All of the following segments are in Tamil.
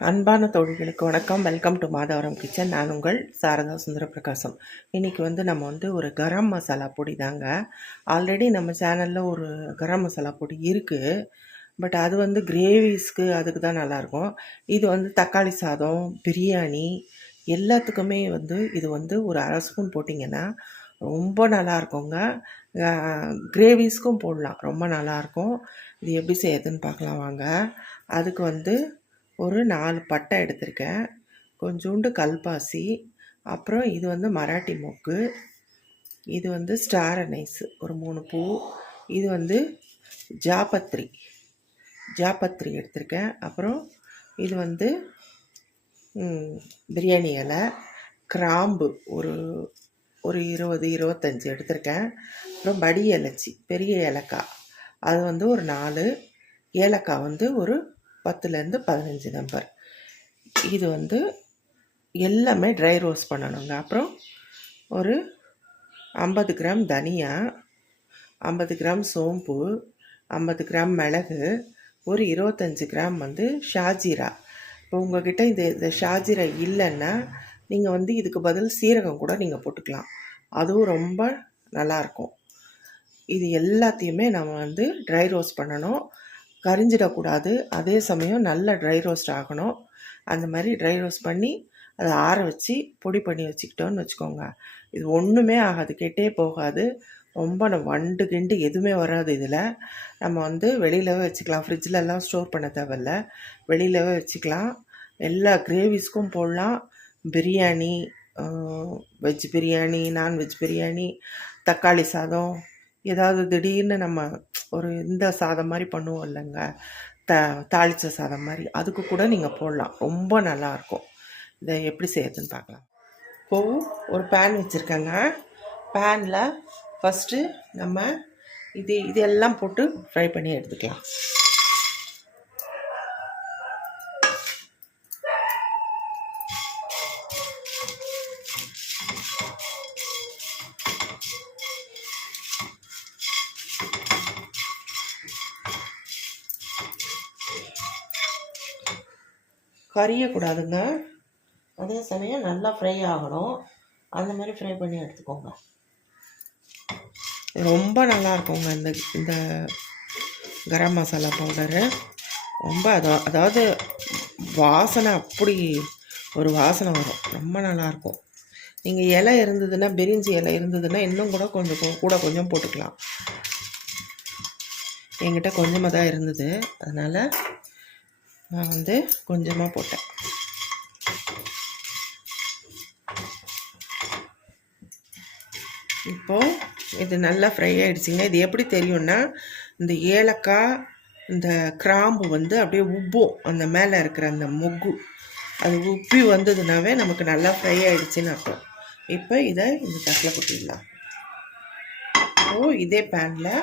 அன்பான தோழிகளுக்கு வணக்கம். Welcome to Madhavaram kitchen. நான் உங்கள் சாரதா சுந்தரபிரகாசம். இன்றைக்கி நம்ம ஒரு கரம் மசாலா பொடி தாங்க. ஆல்ரெடி நம்ம சேனலில் ஒரு கரம் மசாலா பொடி இருக்குது. பட் அது கிரேவிஸ்க்கு அதுக்கு தான் நல்லாயிருக்கும். இது தக்காளி சாதம், பிரியாணி எல்லாத்துக்குமே இது ஒரு அரை ஸ்பூன் போட்டிங்கன்னா ரொம்ப நல்லாயிருக்குங்க. கிரேவிஸ்க்கும் போடலாம், ரொம்ப நல்லாயிருக்கும். இது எப்படி செய்யறதுன்னு பார்க்கலாம் வாங்க. அதுக்கு ஒரு 4 பட்டை எடுத்திருக்கேன், கொஞ்சோண்டு கல்பாசி, அப்புறம் இது மராட்டி மொக்கு, இது ஸ்டார் அனைஸ் ஒரு 3 பூ, இது ஜாபத்ரி எடுத்திருக்கேன், அப்புறம் இது பிரியாணி இலை, கிராம்பு ஒரு 20-25 எடுத்திருக்கேன், அப்புறம் படி இலைச்சி பெரிய ஏலக்காய் அது ஒரு 4, ஏலக்காய் ஒரு 10லேருந்து 15 நம்பர். இது எல்லாமே ட்ரை ரோஸ்ட் பண்ணணுங்க. அப்புறம் ஒரு 50 கிராம் தனியா, 50 கிராம் சோம்பு, 50 கிராம் மிளகு, ஒரு 25 கிராம் ஷாஜீரா. இப்போ உங்கள்கிட்ட இந்த ஷாஜீரா இல்லைன்னா நீங்கள் இதுக்கு பதில் சீரகம் கூட நீங்கள் போட்டுக்கலாம், அதுவும் ரொம்ப நல்லாயிருக்கும். இது எல்லாத்தையுமே நம்ம ட்ரை ரோஸ்ட் பண்ணணும், கரிஞ்சிடக்கூடாது. அதே சமயம் நல்ல ட்ரை ரோஸ்ட் ஆகணும். அந்த மாதிரி ட்ரை ரோஸ்ட் பண்ணி அதை ஆற வச்சு பொடி பண்ணி வச்சுக்கிட்டோன்னு வச்சுக்கோங்க. இது ஒன்றுமே ஆகாது, கெட்டே போகாது. ரொம்ப வண்டு கிண்டு எதுவுமே வராது. இதில் நம்ம வெளியிலவே வச்சுக்கலாம், ஃப்ரிட்ஜிலலாம் ஸ்டோர் பண்ண தேவையில்ல, வெளியிலவே வச்சுக்கலாம். எல்லா கிரேவிஸ்க்கும் போடலாம். பிரியாணி, வெஜ் பிரியாணி, நான்வெஜ் பிரியாணி, தக்காளி சாதம், ஏதாவது திடீர்னு நம்ம ஒரு இந்த சாதம் மாதிரி பண்ணுவோம் இல்லைங்க, தாளித்த சாதம் மாதிரி, அதுக்கு கூட நீங்கள் போடலாம், ரொம்ப நல்லாயிருக்கும். இதை எப்படி செய்யறதுன்னு பார்க்கலாம். இப்போது ஒரு பேன் வச்சுருக்கேங்க. பேனில் ஃபஸ்ட்டு நம்ம இதெல்லாம் போட்டு ஃப்ரை பண்ணி எடுத்துக்கலாம். கரியக்கூடாதுங்க, அதே சமயம் நல்லா ஃப்ரை ஆகணும். அந்த மாதிரி ஃப்ரை பண்ணி எடுத்துக்கோங்க. ரொம்ப நல்லா இருக்குங்க இந்த கரம் மசாலா பவுடரு. ரொம்ப அதாவது வாசனை, அப்படி ஒரு வாசனை வரும், ரொம்ப நல்லாயிருக்கும். நீங்கள் இலை இருந்ததுன்னா, பிரிஞ்சி இலை இருந்ததுன்னா இன்னும் கூட கொஞ்சம் போட்டுக்கலாம். என்கிட்ட கொஞ்சமாக தான் இருந்தது, அதனால் நான் கொஞ்சமாக போட்டேன். இப்போது இது நல்லா ஃப்ரை ஆகிடுச்சிங்க. இது எப்படி தெரியும்னா, இந்த ஏலக்காய், இந்த கிராம்பு அப்படியே உப்பும், அந்த மேலே இருக்கிற அந்த மொக்கு அது உப்பி வந்ததுனாவே நமக்கு நல்லா ஃப்ரை ஆகிடுச்சின்னு அர்த்தம். இப்போ இதை இந்த தட்டில் கொட்டிடலாம். இதே பேனில்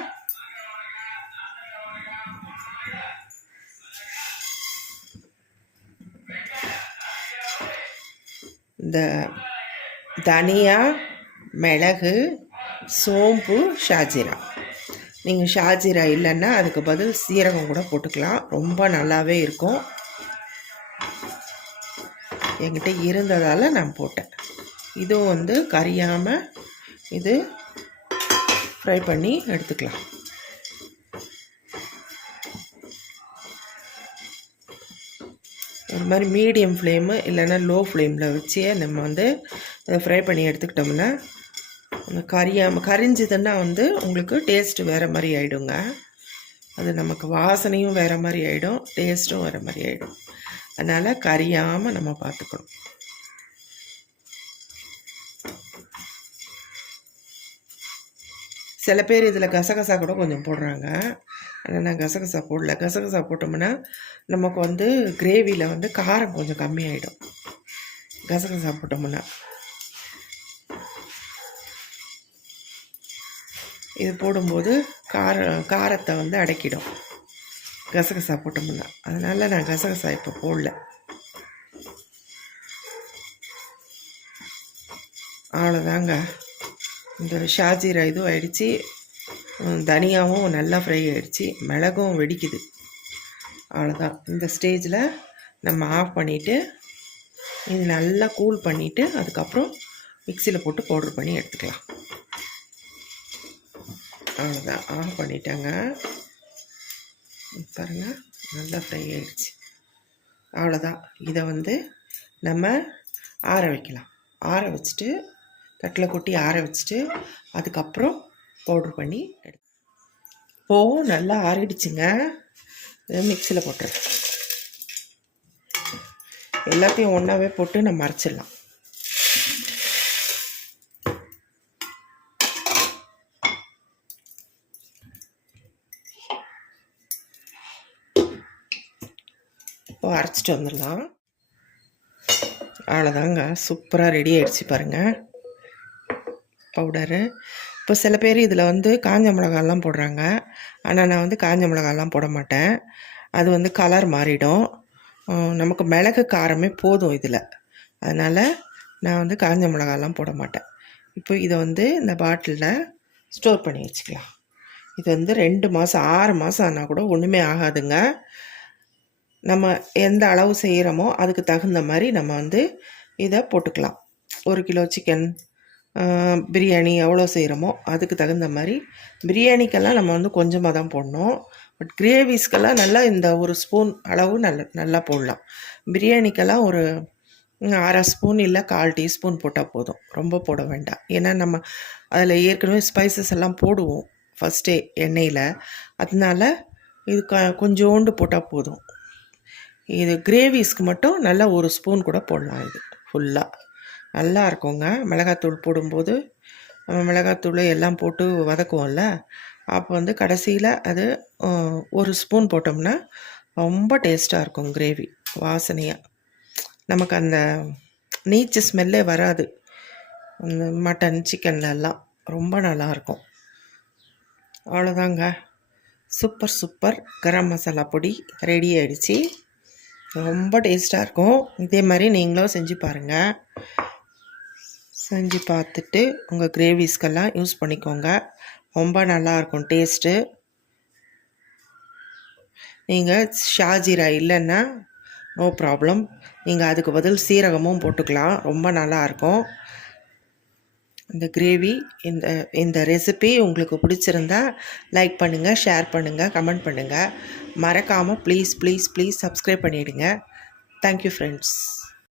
இந்த தனியா, மிளகு, சோம்பு, ஷாஜீரா, நீங்கள் ஷாஜீரா இல்லைன்னா அதுக்கு பதில் சீரகம் கூட போட்டுக்கலாம், ரொம்ப நல்லாவே இருக்கும். என்கிட்ட இருந்ததால் நான் போட்டேன். இதுவும் கரியாமல் இது ஃப்ரை பண்ணி எடுத்துக்கலாம். ஒரு மாதிரி மீடியம் ஃப்ளேமு இல்லைன்னா லோ ஃப்ளேமில் வச்சு நம்ம அதை ஃப்ரை பண்ணி எடுத்துக்கிட்டோம்னா, கரிஞ்சதுன்னா உங்களுக்கு டேஸ்ட்டு வேறு மாதிரி ஆகிடுங்க. அது நமக்கு வாசனையும் வேறு மாதிரி ஆகிடும், டேஸ்ட்டும் வேறு மாதிரி ஆகிடும். அதனால் கரியாமல் நம்ம பார்த்துக்கணும். சில பேர் இதில் கசகசா கூட கொஞ்சம் போடுறாங்க, ஆனால் நான் கசகசா போடல. கசகசா போட்டோம்னா நமக்கு கிரேவியில் காரம் கொஞ்சம் கம்மியாயிடும், கசகசா போட்டோம்னா. இது போடும்போது காரத்தை அடக்கிடும் கசகசா போட்டோம்னா. அதனால் நான் கசகசா இப்போ போடல. அவ்வளோதாங்க, இந்த ஷாஜீரா இதுவும் ஆயிடுச்சு, தனியாகவும் நல்லா ஃப்ரை ஆகிடுச்சு, மிளகும் வெடிக்குது. அவ்வளோதான். இந்த ஸ்டேஜில் நம்ம ஆஃப் பண்ணிவிட்டு இது நல்லா கூல் பண்ணிவிட்டு அதுக்கப்புறம் மிக்சியில் போட்டு பவுட்ரு பண்ணி எடுத்துக்கலாம். அவ்வளோதான், ஆஃப் பண்ணிட்டாங்க பாருங்கள், நல்லா ஃப்ரை ஆகிடுச்சு. அவ்வளோதான். இதை வந்து நம்ம ஆற வைக்கலாம். ஆற வச்சுட்டு தட்டில் கொட்டி ஆற வச்சுட்டு அதுக்கப்புறம் பவுட்ரு பண்ணி இப்போது நல்லா ஆறிடுச்சுங்க. இதை மிக்சியில் போட்டுருக்கேன். எல்லாத்தையும் ஒன்றாவே போட்டு நம்ம அரைச்சிடலாம். இப்போ அரைச்சிட்டு வந்துடலாம். அவ்வளோதாங்க, சூப்பராக ரெடி ஆகிடுச்சு பாருங்கள் பவுடரு. இப்போ சில பேர் இதில் வந்து காஞ்ச மிளகாலாம் போடுறாங்க. ஆனால் நான் வந்து காஞ்ச மிளகாலாம் போட மாட்டேன். அது வந்து கலர் மாறிடும். நமக்கு மிளகு காரமே போதும் இதில். அதனால் நான் வந்து காஞ்ச மிளகாலாம் போட மாட்டேன். இப்போ இதை வந்து இந்த பாட்டிலில் ஸ்டோர் பண்ணி வச்சுக்கலாம். இது வந்து 2 மாதம் 6 மாதம் ஆனால் கூட ஒன்றுமே ஆகாதுங்க. நம்ம எந்த அளவு செய்கிறோமோ அதுக்கு தகுந்த மாதிரி நம்ம வந்து இதை போட்டுக்கலாம். 1 கிலோ சிக்கன் பிரியாணி எவ்வளோ செய்கிறோமோ அதுக்கு தகுந்த மாதிரி. பிரியாணிக்கெல்லாம் நம்ம வந்து கொஞ்சமாக தான் போடணும். பட் கிரேவிஸ்க்கெல்லாம் நல்லா இந்த 1 ஸ்பூன் அளவு நல்லா போடலாம். பிரியாணிக்கெல்லாம் ஒரு 1/2 ஸ்பூன் இல்லை 1/4 டீஸ்பூன் போட்டால் போதும், ரொம்ப போட வேண்டாம். ஏன்னா நம்ம அதில் ஏற்கனவே ஸ்பைசஸ் எல்லாம் போடுவோம் ஃபஸ்ட்டே எண்ணெயில். அதனால இது கொஞ்சோண்டு போட்டால் போதும். இது கிரேவிஸ்க்கு மட்டும் நல்லா 1 ஸ்பூன் கூட போடலாம். இது ஃபுல்லாக நல்லா இருக்குங்க. மிளகாத்தூள் போடும்போது நம்ம மிளகாத்தூள் எல்லாம் போட்டு வதக்குவோம்ல, அப்போ வந்து கடைசியில் அது 1 ஸ்பூன் போட்டோம்னா ரொம்ப டேஸ்ட்டாக இருக்கும். கிரேவி வாசனையாக நமக்கு அந்த நீச்சு ஸ்மெல்லே வராது. அந்த மட்டன் சிக்கன்லலாம் ரொம்ப நல்லாயிருக்கும். அவ்வளோதாங்க, சூப்பர் சூப்பர் கரம் மசாலா பொடி ரெடி ஆகிடுச்சி. ரொம்ப டேஸ்ட்டாக இருக்கும். இதே மாதிரி நீங்களும் செஞ்சு பாருங்கள். செஞ்சு பார்த்துட்டு உங்கள் கிரேவிஸ்க்கெல்லாம் யூஸ் பண்ணிக்கோங்க. ரொம்ப நல்லாயிருக்கும் டேஸ்ட்டு. நீங்கள் ஷாஜீரா இல்லைன்னா நோ ப்ராப்ளம், நீங்கள் அதுக்கு பதில் சீரகமும் போட்டுக்கலாம். ரொம்ப நல்லாயிருக்கும் இந்த கிரேவி. இந்த ரெசிபி உங்களுக்கு பிடிச்சிருந்தா லைக் பண்ணுங்கள், ஷேர் பண்ணுங்கள், கமெண்ட் பண்ணுங்கள். மறக்காமல் ப்ளீஸ் ப்ளீஸ் ப்ளீஸ் சப்ஸ்கிரைப் பண்ணிவிடுங்க. Thank you friends.